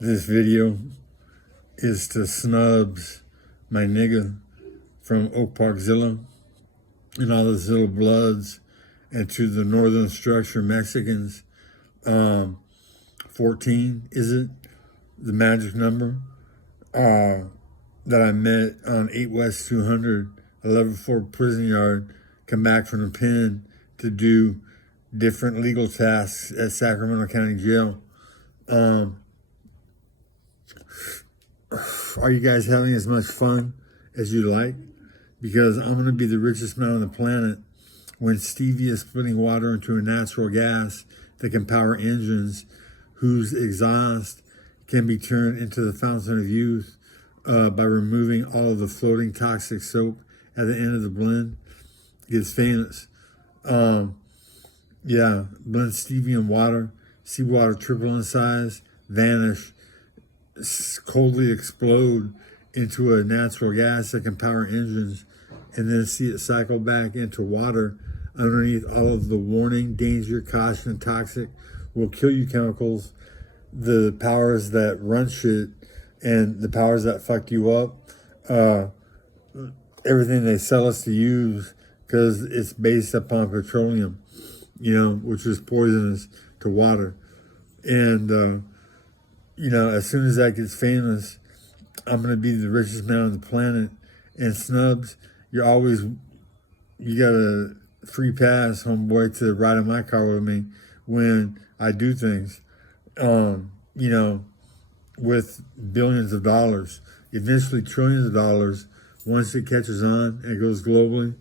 This video is to Snubbs, my nigga from Oak Park, Zilla, and all the Zilla Bloods, and to the Northern Structure Mexicans. 14, is it? The magic number that I met on 8 West 200, 11-4 prison yard, come back from the pen to do different legal tasks at Sacramento County Jail. Are you guys having as much fun as you like? Because I'm going to be the richest man on the planet when stevia is splitting water into a natural gas that can power engines whose exhaust can be turned into the fountain of youth by removing all of the floating toxic soap at the end of the blend. It gets famous. Blend stevia and water, seawater triple in size, vanish, coldly explode into a natural gas that can power engines, and then see it cycle back into water underneath all of the warning, danger, caution, toxic, will kill you chemicals, the powers that run shit, and the powers that fucked you up, everything they sell us to use, because it's based upon petroleum, which is poisonous to water. And as soon as that gets famous, I'm going to be the richest man on the planet. And Snubbs, you got a free pass, homeboy, to ride in my car with me when I do things, with billions of dollars, eventually trillions of dollars, once it catches on and goes globally.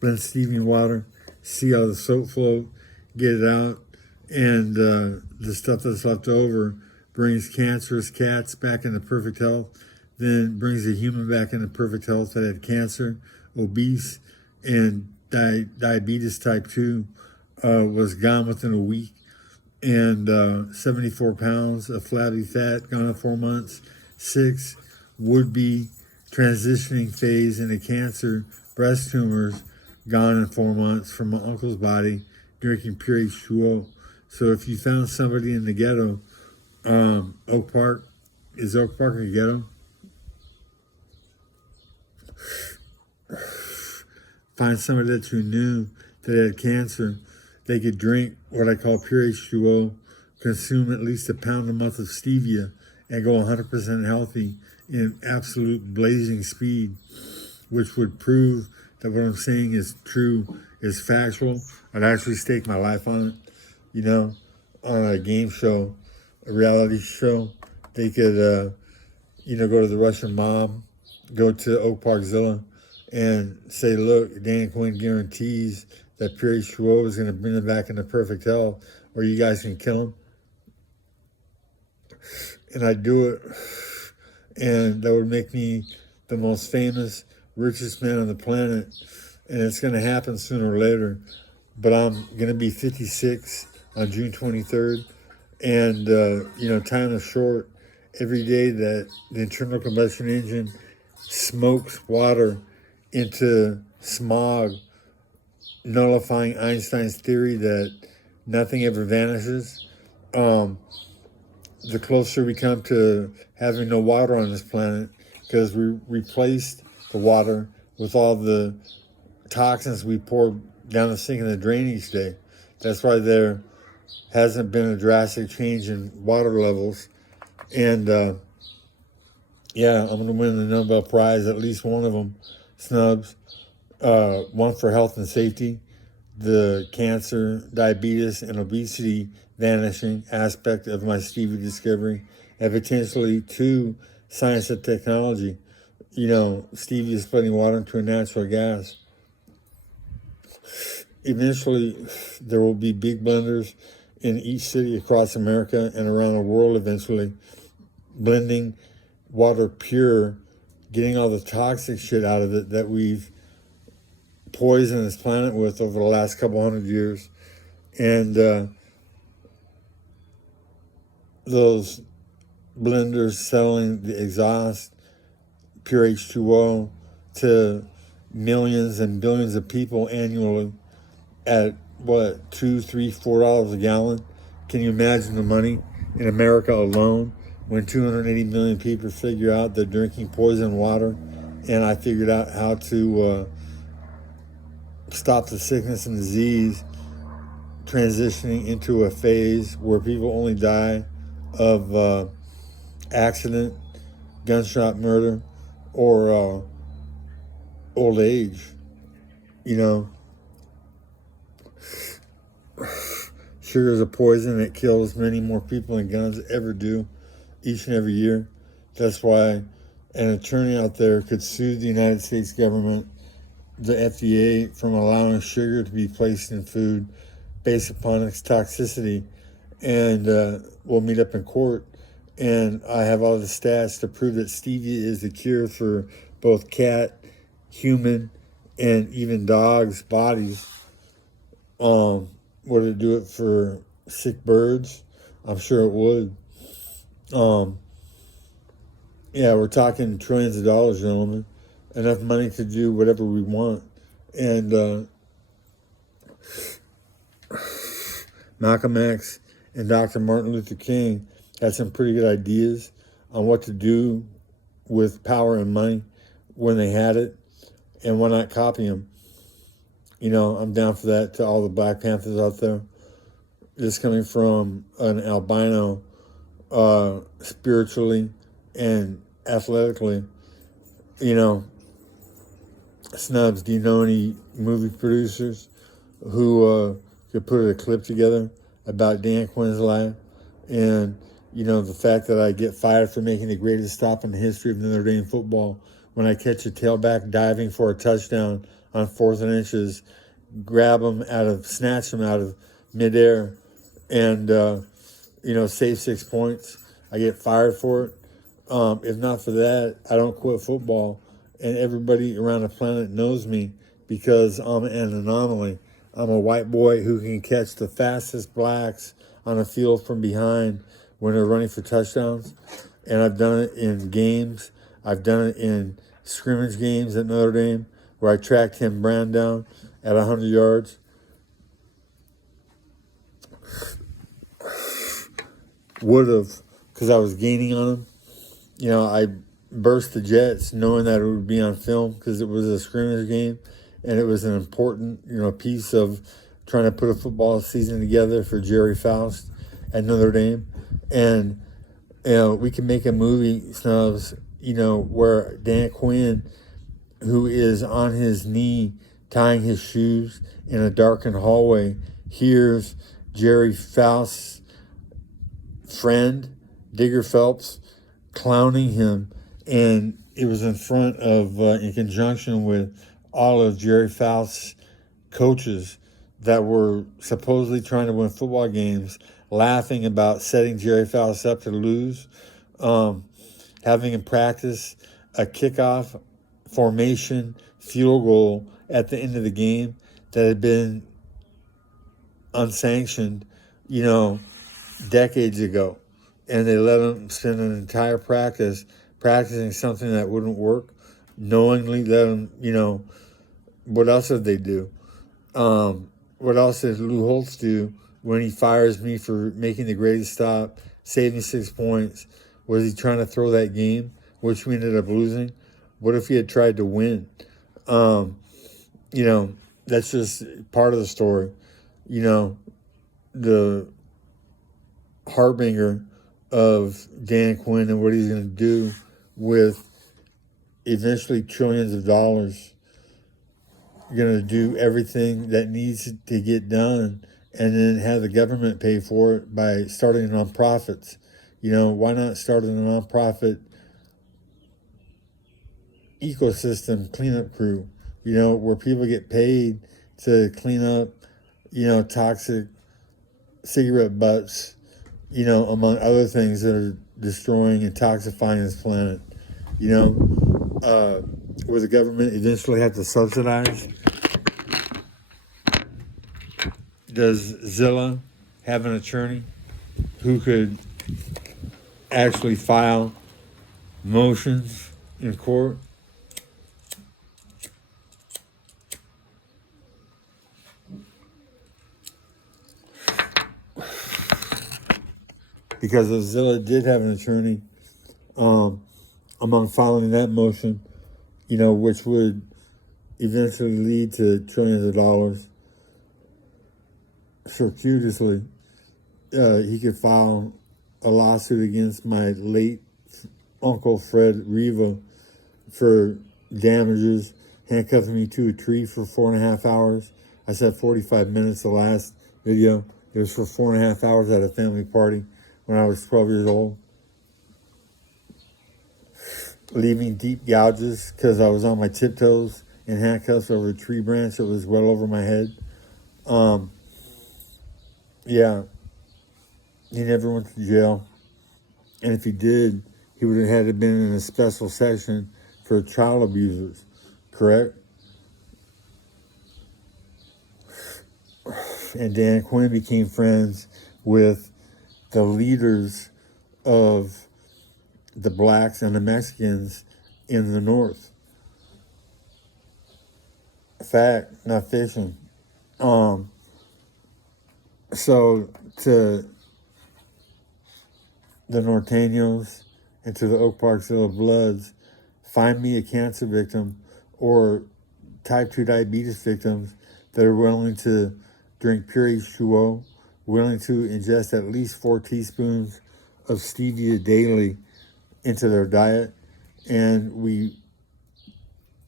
Blend stevia water, see how the soap float, get it out, and the stuff that's left over brings cancerous cats back into perfect health, then brings a human back into perfect health that had cancer, obese, and diabetes type 2 was gone within a week, and 74 pounds of flabby fat gone in 4 months, 6 would-be transitioning phase into cancer, breast tumors gone in 4 months from my uncle's body, drinking pure H2O. So if you found somebody in the ghetto, Oak Park, is Oak Park a ghetto? Find somebody that you knew that had cancer, they could drink what I call pure H2O, consume at least a pound a month of stevia, and go 100% healthy in absolute blazing speed, which would prove that what I'm saying is true, is factual. I'd actually stake my life on it, on a game show, a reality show. They could, go to the Russian mob, go to Oak Park Zilla, and say, look, Dan Quinn guarantees that pure H2O is going to bring them back into perfect health, or you guys can kill them. And I'd do it, and that would make me the most famous, richest man on the planet, and it's going to happen sooner or later. But I'm going to be 56 on June 23rd, and time is short. Every day that the internal combustion engine smokes water into smog, nullifying Einstein's theory that nothing ever vanishes, the closer we come to having no water on this planet, because we replaced the water with all the toxins we pour down the sink in the drain each day. That's why there hasn't been a drastic change in water levels. And I'm going to win the Nobel Prize, at least one of them, Snubbs. One for health and safety, the cancer, diabetes, and obesity vanishing aspect of my stevia discovery, and potentially 2, science and technology. Stevia is splitting water into a natural gas. Eventually, there will be big blenders in each city across America and around the world eventually, blending water pure, getting all the toxic shit out of it that we've poisoned this planet with over the last couple hundred years. And those blenders selling the exhaust, pure H2O, to millions and billions of people annually at $2, $3, $4 a gallon, Can you imagine the money in America alone when 280 million people figure out they're drinking poison water? And I figured out how to stop the sickness and disease transitioning into a phase where people only die of accident, gunshot murder, or old age. You know, sugar is a poison that kills many more people than guns ever do each and every year. That's why an attorney out there could sue the United States government, the FDA, from allowing sugar to be placed in food based upon its toxicity, and we'll meet up in court. And I have all the stats to prove that stevia is the cure for both cat, human, and even dogs' bodies. Would it do it for sick birds? I'm sure it would. Yeah, we're talking trillions of dollars, gentlemen. Enough money to do whatever we want. And Malcolm X and Dr. Martin Luther King had some pretty good ideas on what to do with power and money when they had it, and why not copy them? You know, I'm down for that to all the Black Panthers out there. This coming from an albino, spiritually and athletically. You know, Snubbs, do you know any movie producers who could put a clip together about Dan Quinn's life? And, you know, the fact that I get fired for making the greatest stop in the history of Notre Dame football when I catch a tailback diving for a touchdown on 4th and inches, snatch him out of midair, and, you know, save 6 points. I get fired for it. If not for that, I don't quit football. And everybody around the planet knows me because I'm an anomaly. I'm a white boy who can catch the fastest blacks on a field from behind when they're running for touchdowns. And I've done it in games. I've done it in scrimmage games at Notre Dame where I tracked Tim Brown down at 100 yards. Would have, because I was gaining on him. You know, I burst the Jets knowing that it would be on film because it was a scrimmage game and it was an important, you know, piece of trying to put a football season together for Jerry Faust at Notre Dame. And, you know, we can make a movie, Snubbs, you know, where Dan Quinn, who is on his knee tying his shoes in a darkened hallway, hears Jerry Faust's friend, Digger Phelps, clowning him. And it was in front of, in conjunction with all of Jerry Faust's coaches that were supposedly trying to win football games, laughing about setting Jerry Faust up to lose, having him practice a kickoff formation field goal at the end of the game that had been unsanctioned, you know, decades ago. And they let him spend an entire practicing something that wouldn't work, knowingly let him, you know, what else did they do? What else did Lou Holtz do when he fires me for making the greatest stop, saving 6 points? Was he trying to throw that game, which we ended up losing? What if he had tried to win? You know, that's just part of the story. You know, the harbinger of Dan Quinn and what he's going to do with eventually trillions of dollars. Going to do everything that needs to get done and then have the government pay for it by starting nonprofits. You know, why not start a nonprofit ecosystem cleanup crew, you know, where people get paid to clean up, you know, toxic cigarette butts, you know, among other things that are destroying and toxifying this planet. You know, where the government eventually have to subsidize. Does Zilla have an attorney who could actually file motions in court? because Zilla did have an attorney, among following that motion, which would eventually lead to trillions of dollars. Circuitously, he could file a lawsuit against my late Uncle Fred Riva for damages, handcuffing me to a tree for 4.5 hours. I said 45 minutes the last video. It was for 4.5 hours at a family party when I was 12 years old. Leaving deep gouges because I was on my tiptoes in handcuffs over a tree branch that was well over my head. Yeah, he never went to jail. And if he did, he would have had to been in a special section for child abusers, correct? And Dan Quinn became friends with the leaders of the blacks and the Mexicans in the North. Fact, not fiction. So to the Norteños and to the Oak Park Zilla Bloods, find me a cancer victim or type 2 diabetes victims that are willing to drink pure H2O, willing to ingest at least 4 teaspoons of stevia daily into their diet, and we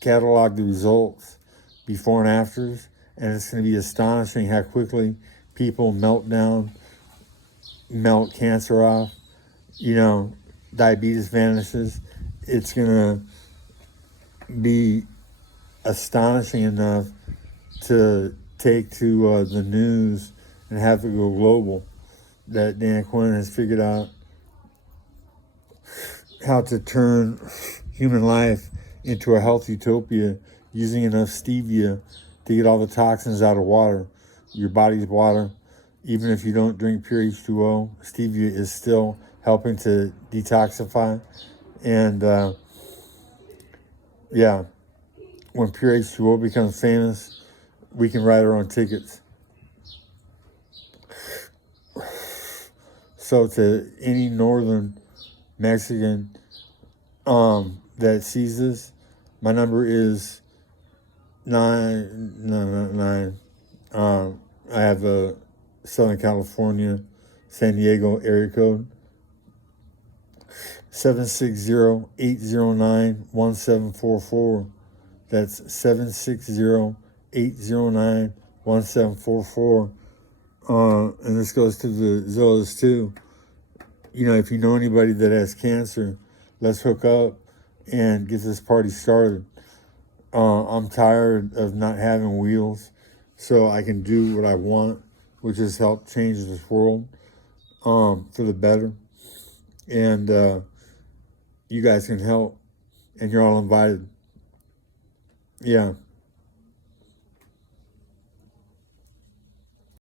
catalog the results before and afters, and it's going to be astonishing how quickly people melt cancer off, diabetes vanishes. It's going to be astonishing enough to take to the news and have it go global, that Dan Quinn has figured out how to turn human life into a health utopia using enough stevia to get all the toxins out of water, your body's water. Even if you don't drink pure H2O, stevia is still helping to detoxify. And when pure H2O becomes famous, we can write our own tickets. So to any northern Mexican that sees this, my number is 9. I have a Southern California, San Diego area code, 760-809-1744. That's 760-809-1744. And this goes to the Zillas too. If you know anybody that has cancer, let's hook up and get this party started. I'm tired of not having wheels, so I can do what I want, which is help change this world for the better. And you guys can help, and you're all invited. Yeah.